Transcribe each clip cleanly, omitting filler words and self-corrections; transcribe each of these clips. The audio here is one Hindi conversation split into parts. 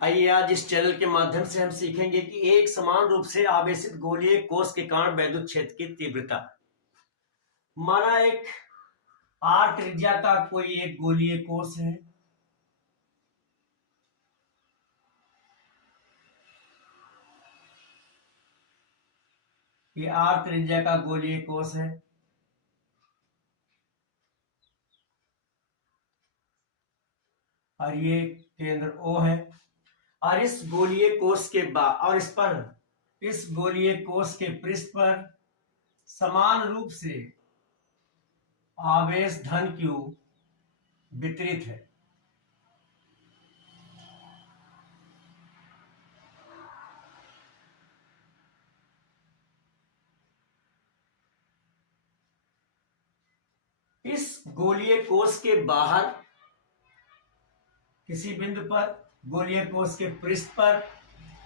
आइए आज इस चैनल के माध्यम से हम सीखेंगे कि एक समान रूप से आवेशित गोलीय कोष के कारण वैद्युत क्षेत्र की तीव्रता। माना एक आर त्रिज्या का कोई एक गोलीय कोष है। ये आर त्रिज्या का गोलीय कोष है और ये केंद्र O है। और इस गोलीय कोष के बाद और इस गोलीय कोष के पृष्ठ पर समान रूप से आवेश धन Q वितरित है। इस गोलीय कोष के बाहर किसी बिंदु पर, गोलीय कोष के पृष्ठ पर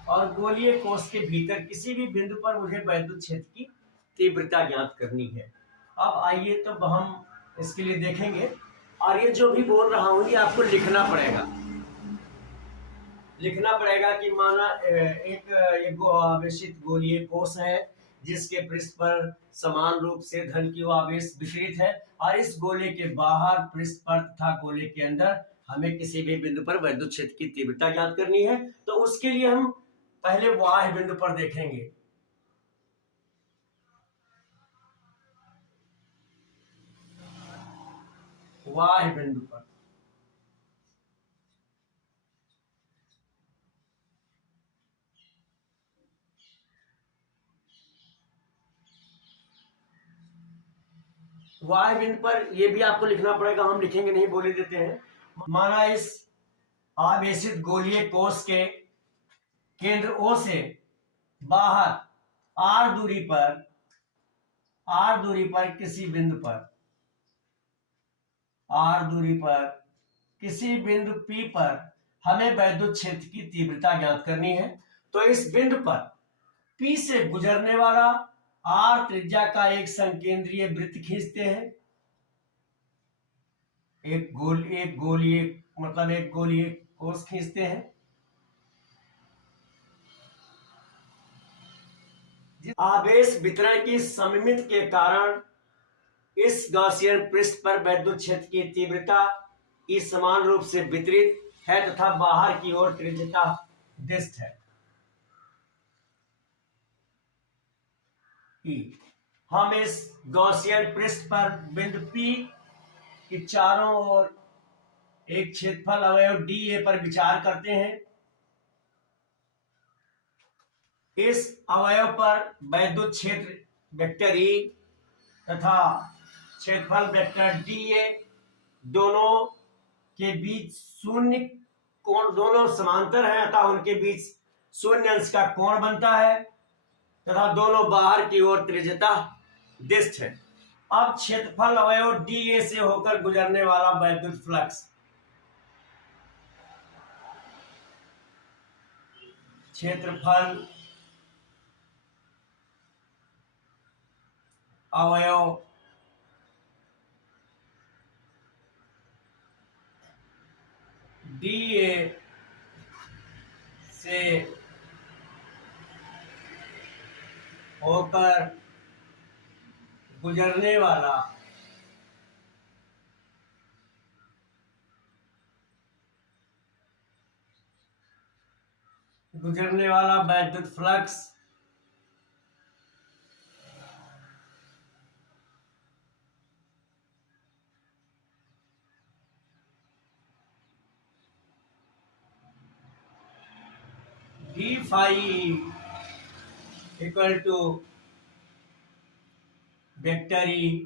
और गोलीय कोष के भीतर किसी भी बिंदु पर मुझे वैद्युत क्षेत्र की तीव्रता ज्ञात करनी है। अब आइए तो हम इसके लिए देखेंगे और ये जो भी बोल रहा हूं ये आपको लिखना पड़ेगा कि माना एक आवेशित गोलीय कोष है जिसके पृष्ठ पर समान रूप से धन Q आवेश वितरित है और इस गोले के बाहर पृष्ठ पर तथा गोले के अंदर हमें किसी भी बिंदु पर वैद्युत क्षेत्र की तीव्रता ज्ञात करनी है। तो उसके लिए हम पहले बाह्य बिंदु पर देखेंगे। बाह्य बिंदु पर वाय बिंदु पर यह भी आपको लिखना पड़ेगा, हम लिखेंगे नहीं, बोले देते हैं। माना इस आवेशित गोलीय कोष के केंद्र O से बाहर r दूरी पर किसी बिंदु P पर हमें वैद्युत क्षेत्र की तीव्रता ज्ञात करनी है। तो इस बिंदु पर P से गुजरने वाला r त्रिज्या का एक संकेंद्रीय वृत्त खींचते हैं। एक गोलीय कोष खींचते हैं। आवेश वितरण की सममित के कारण इस गॉसियन पृष्ठ पर वैद्युत क्षेत्र की तीव्रता इस समान रूप से वितरित है तथा बाहर की ओर त्रिज्यता दिष्ट है। हम इस गॉसियन पृष्ठ पर बिंदु P के चारों ओर एक क्षेत्रफल अवयव dA पर विचार करते हैं। इस अवयव पर वैद्युत क्षेत्र वेक्टर E तथा क्षेत्रफल वेक्टर dA दोनों के बीच शून्य कोण, दोनों समांतर हैं अतः उनके बीच शून्य अंश का कोण बनता है तथा दोनों बाहर की ओर त्रिज्यता दिष्ट है। अब क्षेत्रफल अवयव dA से होकर गुजरने वाला वैद्युत फ्लक्स, क्षेत्रफल अवयव dA से होकर गुजरने वाला वैद्युत flux d phi equal to vector E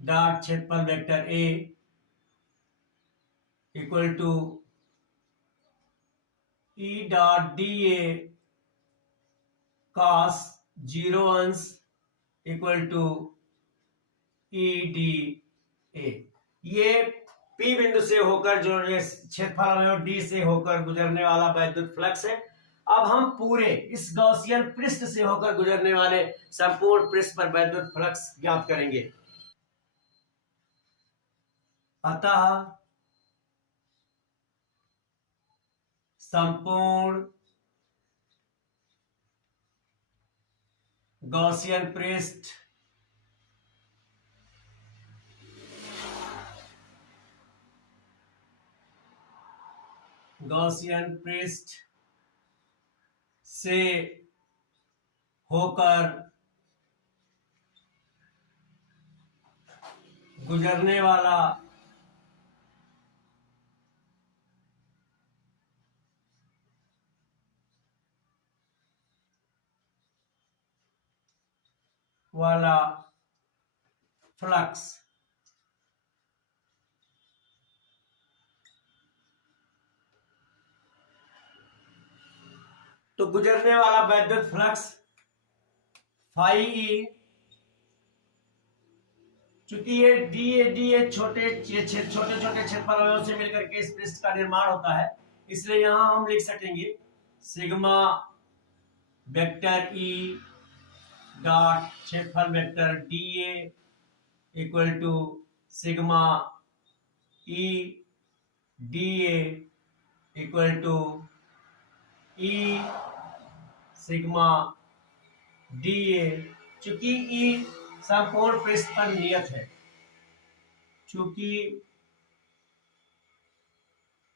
dot क्षेत्रफल vector A equal to E dot dA cos 0 अंश इक्वल टू E dA। ये P बिंदु से होकर जो क्षेत्रफल D से होकर गुजरने वाला वैद्युत फ्लक्स है। अब हम पूरे इस गॉसियन पृष्ठ से होकर गुजरने वाले संपूर्ण पृष्ठ पर वैद्युत फ्लक्स ज्ञात करेंगे। अतः संपूर्ण गॉसियन पृष्ठ से होकर गुजरने वाला फ्लक्स तो गुजरने वाला वैद्युत फ्लक्स फाई ई, चूंकि ये डी छोटे छोटे क्षेत्रफलों से मिलकर के इस पृष्ठ का निर्माण होता है, इसलिए यहां हम लिख सकेंगे सिग्मा वेक्टर ई डॉट क्षेत्रफल vector D A equal to sigma E D A equal to E sigma D A. चूंकि ई संपूर्ण पृष्ठ पर नियत है, चूंकि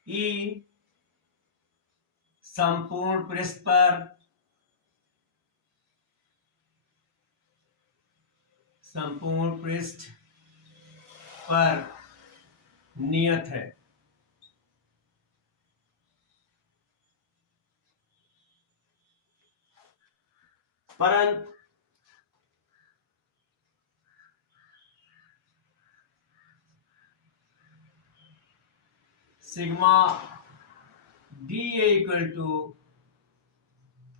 ई संपूर्ण पृष्ठ पर नियत है, परंतु sigma D equal to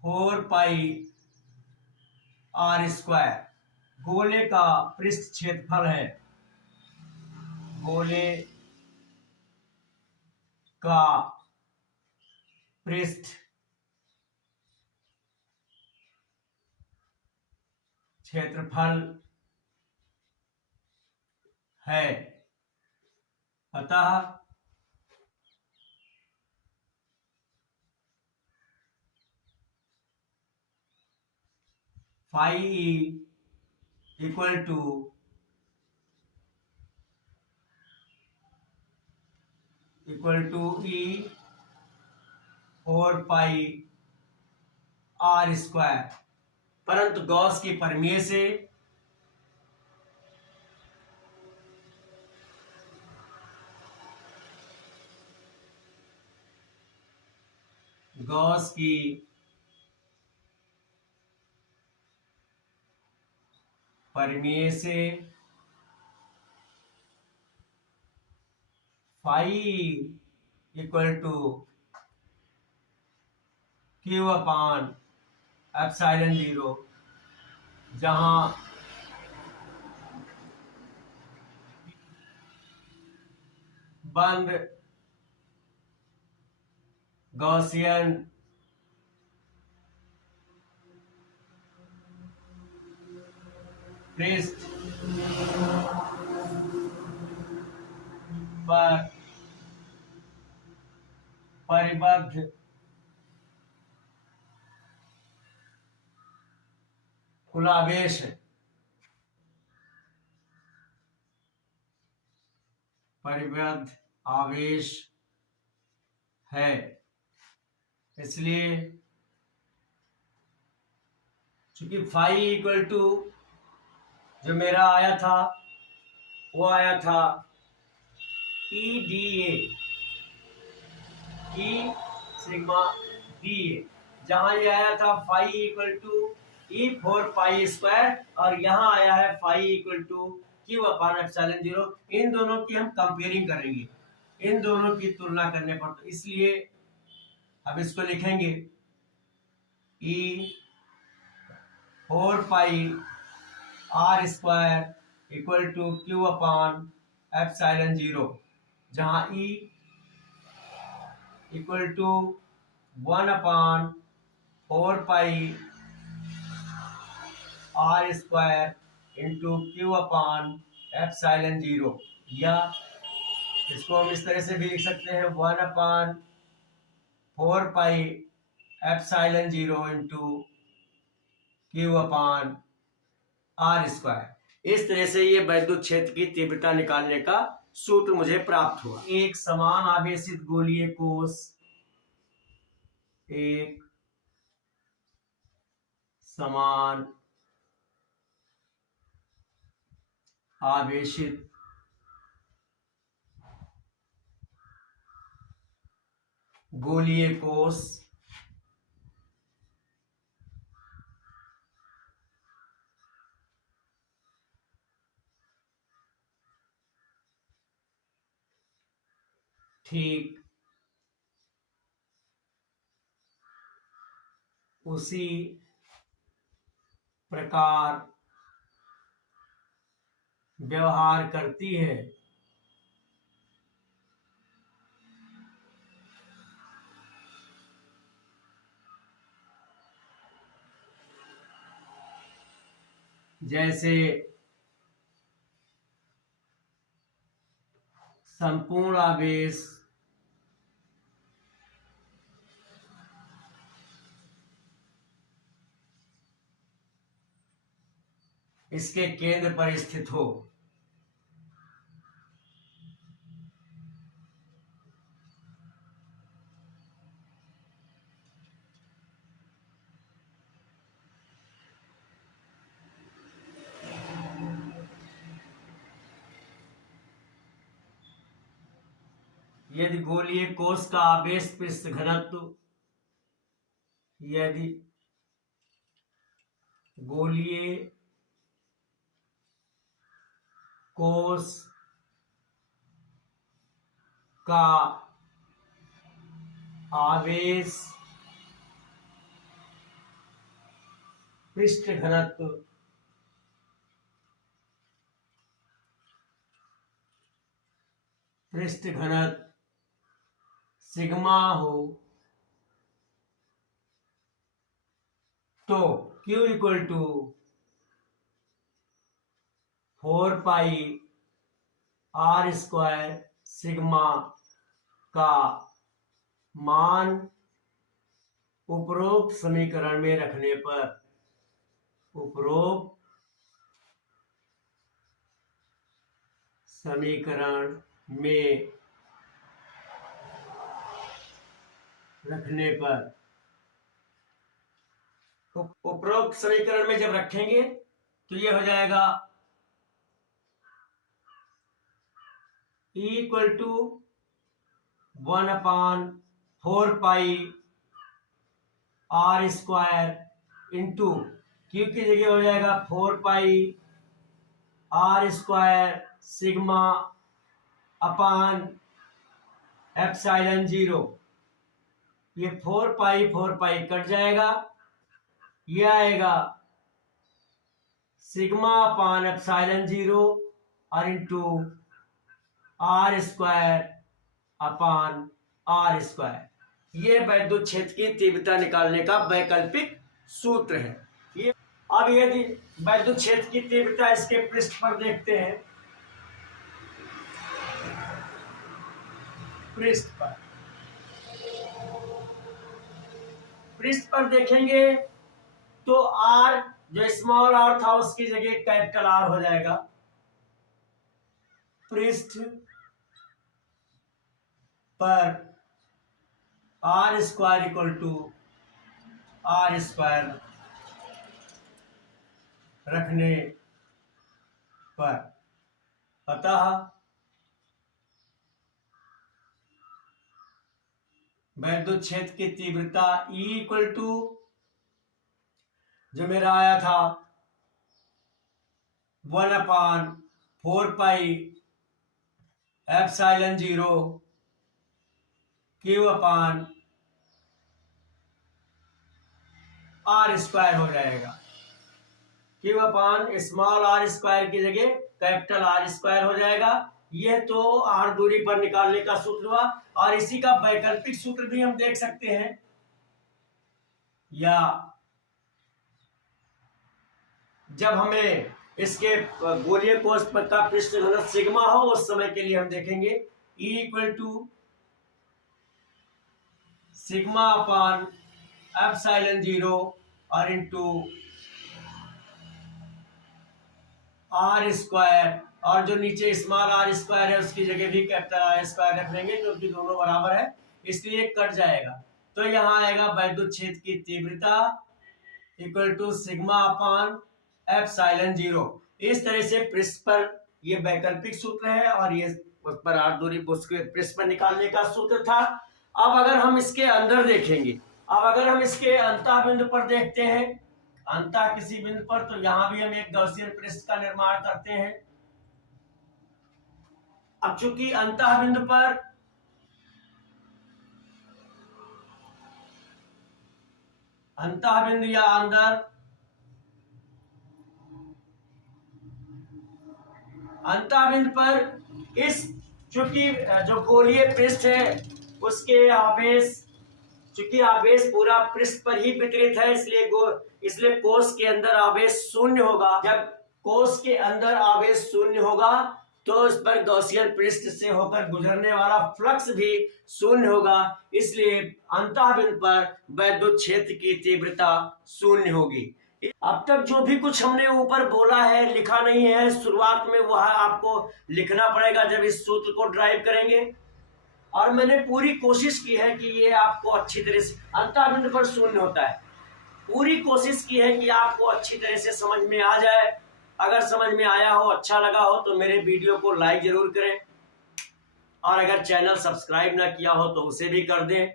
4 pi R square गोले का पृष्ठ क्षेत्रफल है, गोले का पृष्ठ क्षेत्रफल है। अतः phi E equal to E 4 pi R square, परंतु गॉस की प्रमेय से गॉस की प्रमेय से phi equal to Q upon epsilon 0, जहां बंद गॉसियन पृष्ठ पर परिबद्ध कुल आवेश परिबद्ध आवेश है। इसलिए चूंकि फाई इक्वल टू जो मेरा आया था वो आया था E D A sigma D A, जहां ये आया था phi equal to E 4 pi square, और यहाँ आया है phi equal to Q upon epsilon 0। इन दोनों की हम कंपेयरिंग करेंगे, इन दोनों की तुलना करने पर, तो इसलिए अब इसको लिखेंगे E 4 pi R square equal to Q upon epsilon 0, जहां E equal to 1 upon 4 pi R square into Q upon epsilon 0, या इसको हम इस तरह से भी लिख सकते हैं 1 upon 4πε0 into Q upon R square. इस तरह से ये वैद्युत क्षेत्र की तीव्रता निकालने का सूत्र मुझे प्राप्त हुआ। एक समान आवेशित गोलीय कोश, एक समान आवेशित गोलीय कोश ठीक उसी प्रकार व्यवहार करती है जैसे संपूर्ण आवेश इसके केंद्र पर स्थित हो। यदि गोलीय कोश का आवेश पृष्ठ घनत्व, यदि गोलीय कोश का आवेश पृष्ठ घनत्व सिग्मा हो तो Q equal to 4πr square sigma का मान उपरोक्त समीकरण में रखने पर, उपरोक्त समीकरण में रखने पर, उपरोक्त समीकरण में जब रखेंगे तो ये हो जाएगा E equal to 1/4πr square into Q की जगह हो जाएगा 4πr स्क्वायर सिग्मा अपान ε0। ये 4π कट जाएगा, ये आएगा सिग्मा अपान ε0 और into r square upon r square. ये वैद्युत क्षेत्र की तीव्रता निकालने का वैकल्पिक सूत्र है। ये अब यदि वैद्युत क्षेत्र की तीव्रता इसके पृष्ठ पर देखते हैं, पृष्ठ पर देखेंगे तो r जो स्मॉल r था उसकी जगह कैपिटल R हो जाएगा। पृष्ठ पर r square equal to r square रखने पर, अतः वैद्युत क्षेत्र की तीव्रता E इक्वल टू जो मेरा आया था 1/4πε0 Q अपान R स्क्वायर हो जाएगा। Q अपान स्मॉल r स्क्वायर की जगह कैपिटल R स्क्वायर हो जाएगा। यह तो r दूरी पर निकालने का सूत्र हुआ, और इसी का वैकल्पिक सूत्र भी हम देख सकते हैं, या जब हमें इसके गोलीय कोश का पृष्ठ घनत्व सिग्मा हो उस समय के लिए हम देखेंगे E equal to sigma upon epsilon 0 और इंटू आर स्क्वायर, और जो नीचे स्मॉल आर स्क्वायर है उसकी जगह भी कैपिटल आर स्क्वायर रख लेंगे क्योंकि दोनों बराबर है इसलिए कट जाएगा। तो यहाँ आएगा वैद्युत क्षेत्र की तीव्रता equal to sigma upon epsilon 0। इस तरह से पृष्ठ पर ये वैकल्पिक सूत्र है और ये उस पर आर दूरी उसके पृष्ठ पर निकालने का सूत्र था। अब अगर हम इसके अंदर देखेंगे, अब अगर हम इसके अंतः बिंदु पर देखते हैं, अंतः किसी बिंदु पर, तो यहां भी हम एक गॉसियन पृष्ठ का निर्माण करते हैं। अब चूंकि अंतः बिंदु पर अंतः बिंदु या अंदर अंतः बिंदु पर इस चूंकि जो गोलीय पृष्ठ है उसके आवेश, चूंकि आवेश पूरा पृष्ठ पर ही वितरित है इसलिए कोश के अंदर आवेश शून्य होगा। जब कोश के अंदर आवेश शून्य होगा तो इस पर गॉसियन पृष्ठ से होकर गुजरने वाला फ्लक्स भी शून्य होगा, इसलिए अंतः बिंदु पर वैद्युत क्षेत्र की तीव्रता शून्य होगी। अब तक जो भी कुछ हमने ऊपर बोला है लिखा नहीं है, शुरुआत में वह आपको लिखना पड़ेगा जब इस सूत्र को ड्राइव करेंगे। और मैंने पूरी कोशिश की है कि ये आपको अच्छी तरह से, अंतः बिंदु पर शून्य होता है, पूरी कोशिश की है कि आपको अच्छी तरह से समझ में आ जाए। अगर समझ में आया हो, अच्छा लगा हो तो मेरे वीडियो को लाइक जरूर करें और अगर चैनल सब्सक्राइब ना किया हो तो उसे भी कर दें।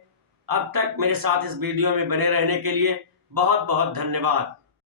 अब तक मेरे साथ इस वीडियो में बने रहने के लिए बहुत बहुत धन्यवाद।